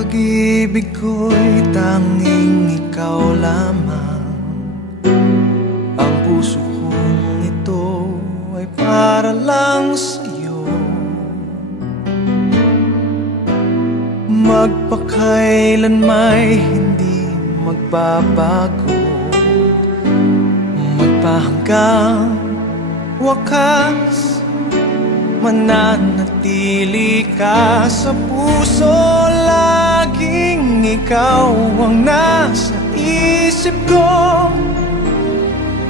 Pag-ibig ko'y tanging ikaw lamang. Ang puso kong ito ay para lang sa'yo. Magpakailan may hindi magbabago, magpahanggang wakas, mananatili ka sa puso. Laging ikaw ang nasa isip ko.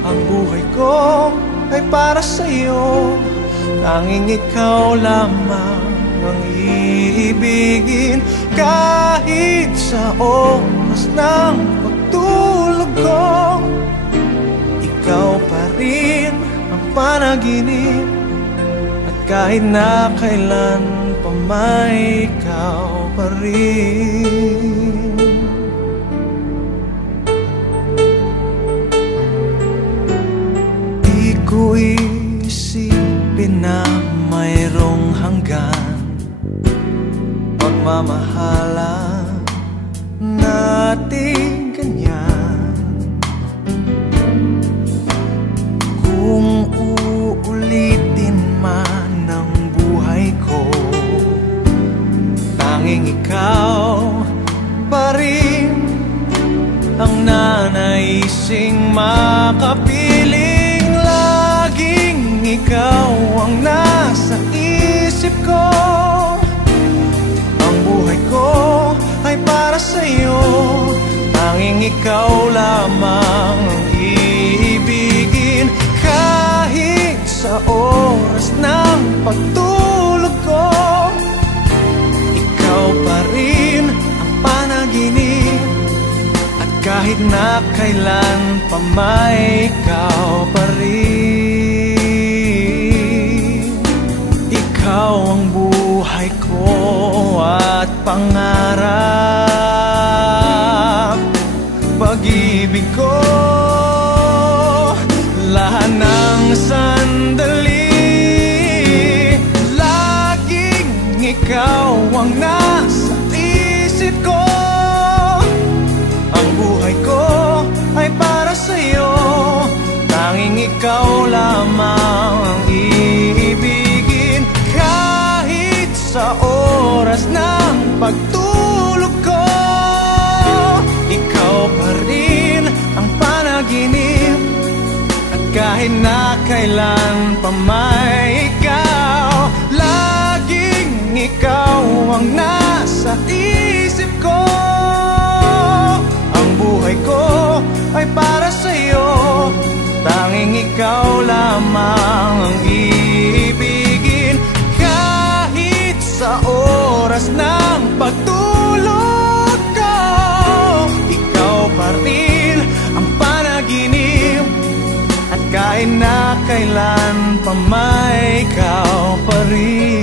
Ang buhay ko ay para sa'yo. Tanging ikaw lamang ang iibigin. Kahit sa oras ng pagtulog ko, ikaw pa rin ang panaginip. At kahit na kailan pa may ikaw pa rin. Di ko isipin na mayroong hanggan pagmamahalan natin ganyan. Kung uulitin man ang buhay ko, tanging ikaw pa rin ang nanaising makapiling. Laging ikaw ang nasa isip ko. Ang buhay ko ay para sa'yo. Tanging ikaw lamang ang iibigin. Kahit sa oras ng pagtulog ko, ikaw pa rin ang panaginip. At kahit na kailan pa may ikaw pa rin. Ikaw ang buhay ko at pangarap. Pag-ibig ko, lahat ng sandali. Laging ikaw ang nasa isip ko. Ang buhay ko ay para sa'yo. Tanging ikaw lamang ang iibigin. Kahit sa oras ng pagtulog ko, ikaw pa rin ang panaginip. At kahit na kailan pa may ikaw, laging ikaw ang nasa isip ko. Ang buhay ko ay para sa'yo. Tanging ikaw lamang ang iibigin. Kahit sa oras ng pagtulog ko, ikaw pa rin ang panaginip. At kahit na kailan pa may ikaw pa rin.